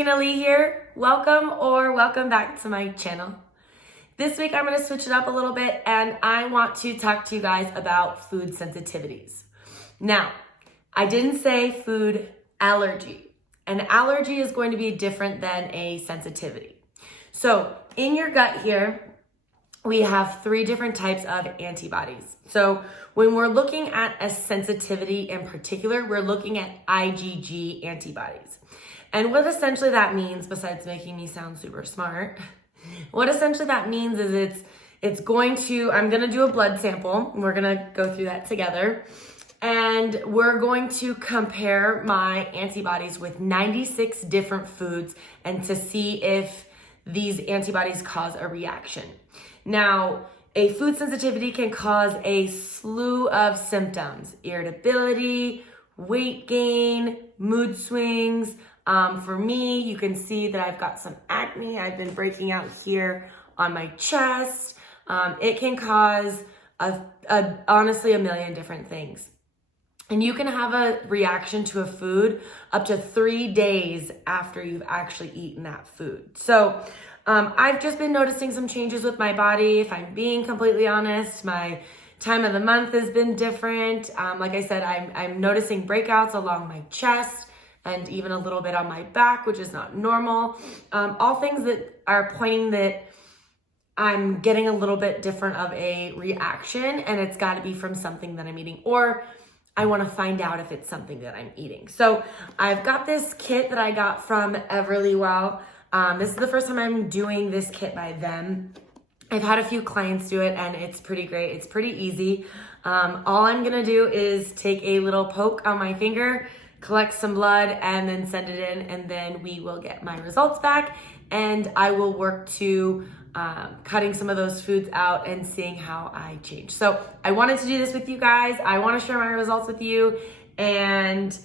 Shayna Lee here. Welcome back to my channel. This week I'm going to switch it up a little bit and I want to talk to you guys about food sensitivities. Now, I didn't say food allergy. An allergy is going to be different than a sensitivity. So in your gut here, we have 3 different types of antibodies. So when we're looking at a sensitivity in particular, we're looking at IgG antibodies. And what essentially that means, besides making me sound super smart, what essentially that means is I'm gonna do a blood sample. We're gonna go through that together. And we're going to compare my antibodies with 96 different foods and to see if these antibodies cause a reaction. Now, a food sensitivity can cause a slew of symptoms: irritability, weight gain, mood swings. For me, you can see that I've got some acne. I've been breaking out here on my chest. It can cause honestly a million different things. And you can have a reaction to a food up to 3 days after you've actually eaten that food. So I've just been noticing some changes with my body. If I'm being completely honest, my time of the month has been different. Like I said, I'm noticing breakouts along my chest and even a little bit on my back, which is not normal. All things that are pointing that I'm getting a little bit different of a reaction, and it's got to be from something that I'm eating, or I want to find out if it's something that I'm eating. So I've got this kit that I got from Everlywell. This is the first time I'm doing this kit by them. I've had a few clients do it and it's pretty great. It's pretty easy. All I'm gonna do is take a little poke on my finger, collect some blood, and then send it in, and then we will get my results back, and I will work to cutting some of those foods out and seeing how I change. So I wanted to do this with you guys. I want to share my results with you, and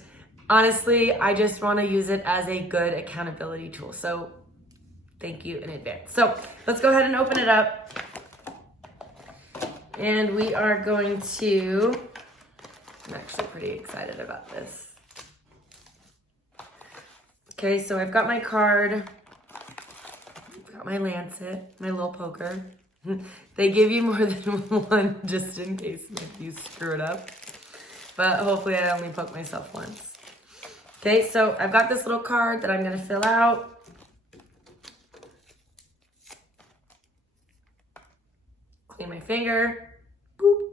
honestly, I just want to use it as a good accountability tool. So thank you in advance. So let's go ahead and open it up. And we are going to, I'm actually pretty excited about this. Okay, so I've got my card, I've got my lancet, my little poker. They give you more than one just in case you screw it up. But hopefully I only poke myself once. Okay, so I've got this little card that I'm gonna fill out. Clean my finger. Boop.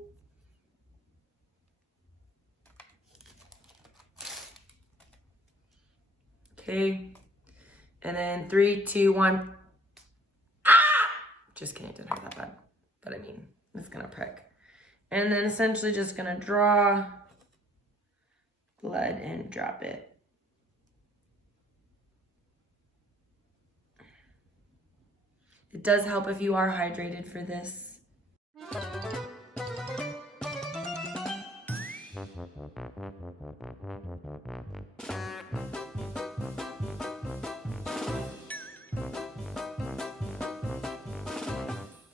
Okay, and then 3, 2, 1. Ah! Just kidding, it didn't hurt that bad. But I mean, it's gonna prick. And then essentially just gonna draw blood and drop it. It does help if you are hydrated for this. I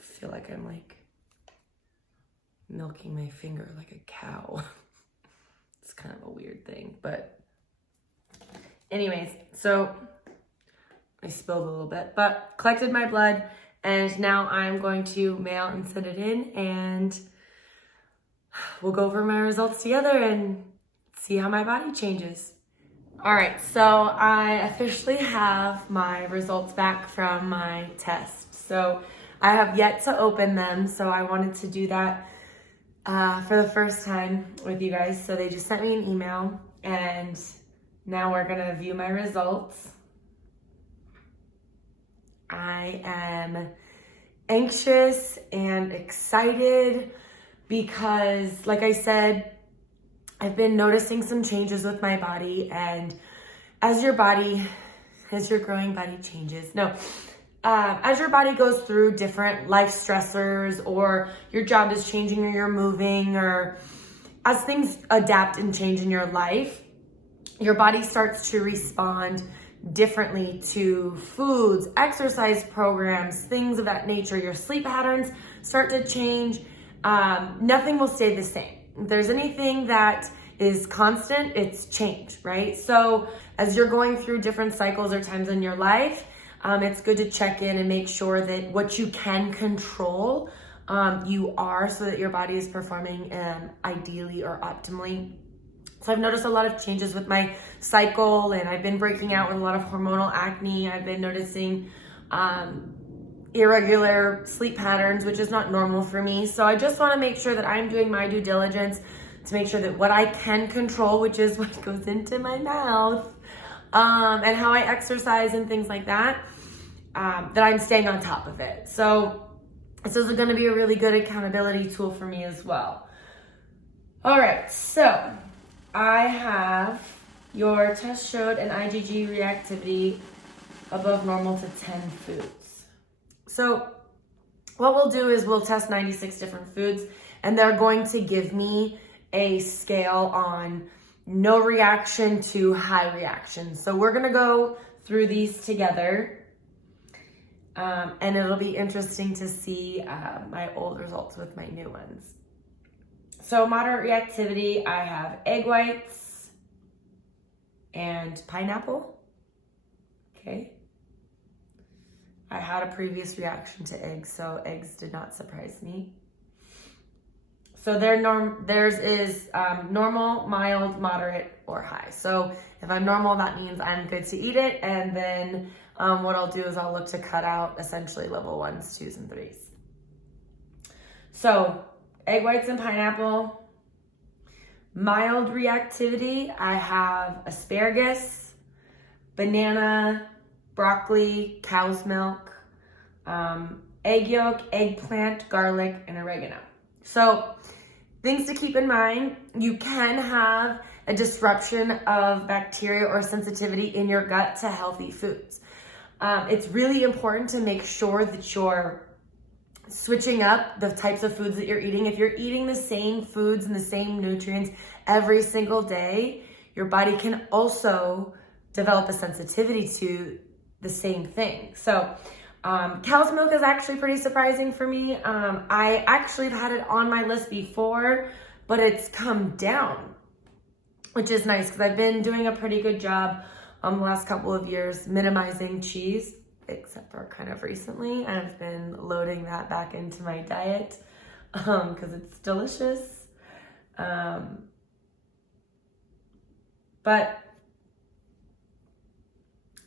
feel like I'm milking my finger like a cow. It's kind of a weird thing, but anyways, so I spilled a little bit, but collected my blood, and now I'm going to mail and send it in, and we'll go over my results together and see how my body changes. All right, so I officially have my results back from my test. So I have yet to open them, so I wanted to do that for the first time with you guys. So they just sent me an email, and now we're gonna view my results. I am anxious and excited because, like I said, I've been noticing some changes with my body, and as your growing body changes, as your body goes through different life stressors, or your job is changing, or you're moving, or as things adapt and change in your life, your body starts to respond differently to foods, exercise programs, things of that nature. Your sleep patterns start to change. Nothing will stay the same. If there's anything that is constant, it's change, right? So as you're going through different cycles or times in your life, it's good to check in and make sure that what you can control, you are, so that your body is performing ideally or optimally. So I've noticed a lot of changes with my cycle, and I've been breaking out with a lot of hormonal acne. I've been noticing irregular sleep patterns, which is not normal for me. So I just want to make sure that I'm doing my due diligence to make sure that what I can control, which is what goes into my mouth, and how I exercise and things like that, that I'm staying on top of it. So this is going to be a really good accountability tool for me as well. All right, so I have your test showed an IgG reactivity above normal to 10 foods. So what we'll do is we'll test 96 different foods, and they're going to give me a scale on no reaction to high reaction. So we're gonna go through these together, and it'll be interesting to see my old results with my new ones. So moderate reactivity, I have egg whites and pineapple. Okay. I had a previous reaction to eggs, so eggs did not surprise me. So theirs is normal, mild, moderate, or high. So if I'm normal, that means I'm good to eat it. And then what I'll do is I'll look to cut out essentially level 1s, 2s, and 3s. So egg whites and pineapple. Mild reactivity, I have asparagus, banana, broccoli, cow's milk, egg yolk, eggplant, garlic, and oregano. So things to keep in mind, you can have a disruption of bacteria or sensitivity in your gut to healthy foods. It's really important to make sure that you're switching up the types of foods that you're eating. If you're eating the same foods and the same nutrients every single day, your body can also develop a sensitivity to the same thing. So cow's milk is actually pretty surprising for me. I actually have had it on my list before, but it's come down, which is nice because I've been doing a pretty good job the last couple of years minimizing cheese, except for kind of recently. I've been loading that back into my diet because it's delicious. But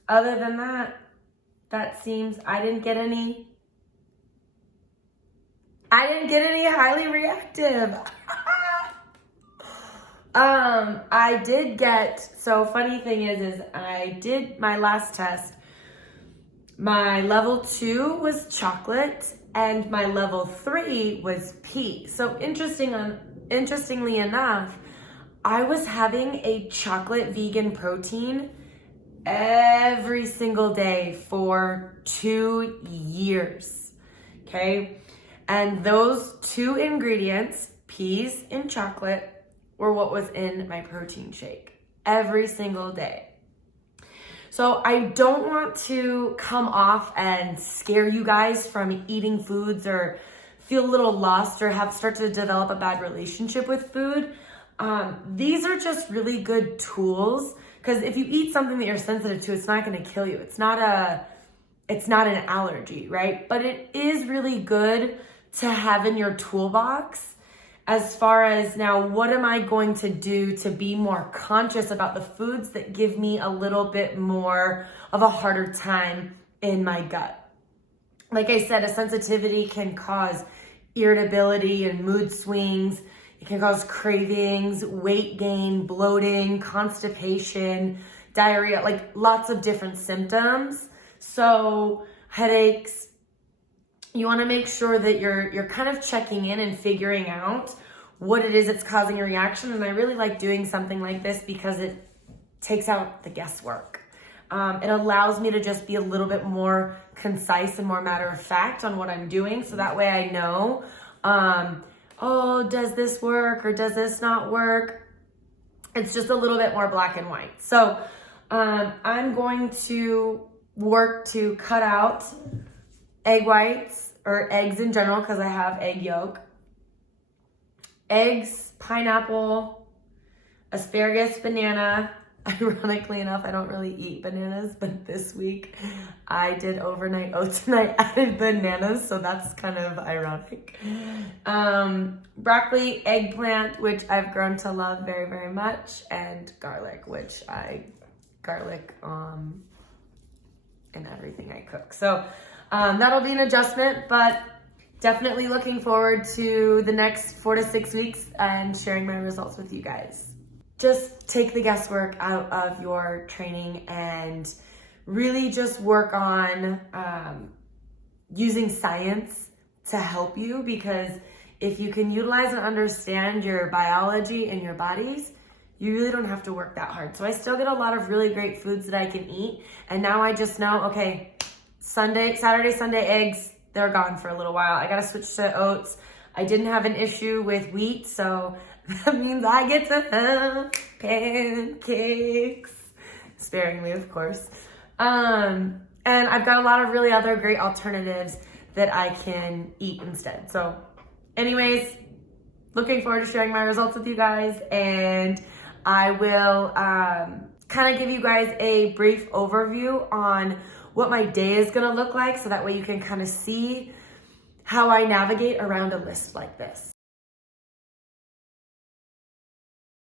other than that, that seems, I didn't get any highly reactive. I did get, so funny thing is I did my last test. My level 2 was chocolate and my level 3 was pea. So interestingly enough, I was having a chocolate vegan protein every single day for 2 years, okay? And those 2 ingredients, peas and chocolate, were what was in my protein shake every single day. So I don't want to come off and scare you guys from eating foods or feel a little lost or start to develop a bad relationship with food. These are just really good tools, because if you eat something that you're sensitive to, it's not going to kill you. It's not an allergy, right? But it is really good to have in your toolbox as far as, now, what am I going to do to be more conscious about the foods that give me a little bit more of a harder time in my gut? Like I said, a sensitivity can cause irritability and mood swings. It can cause cravings, weight gain, bloating, constipation, diarrhea, like lots of different symptoms. So headaches, you want to make sure that you're kind of checking in and figuring out what it is that's causing a reaction. And I really like doing something like this because it takes out the guesswork. It allows me to just be a little bit more concise and more matter of fact on what I'm doing. So that way I know, oh, does this work or does this not work? It's just a little bit more black and white. So I'm going to work to cut out egg whites or eggs in general, because I have egg yolk, eggs, pineapple, asparagus, banana, Ironically enough, I don't really eat bananas, but this week I did overnight oats and I added bananas, so that's kind of ironic. Broccoli, eggplant, which I've grown to love very, very much, and garlic, which garlic in everything I cook. So that'll be an adjustment, but definitely looking forward to the next 4 to 6 weeks and sharing my results with you guys. Just take the guesswork out of your training and really just work on using science to help you, because if you can utilize and understand your biology and your bodies, you really don't have to work that hard. So I still get a lot of really great foods that I can eat. And now I just know, okay, Saturday, Sunday eggs, they're gone for a little while. I gotta switch to oats. I didn't have an issue with wheat, so that means I get to have pancakes, sparingly, of course. And I've got a lot of really other great alternatives that I can eat instead. So anyways, looking forward to sharing my results with you guys, and I will kind of give you guys a brief overview on what my day is gonna look like, so that way you can kind of see how I navigate around a list like this.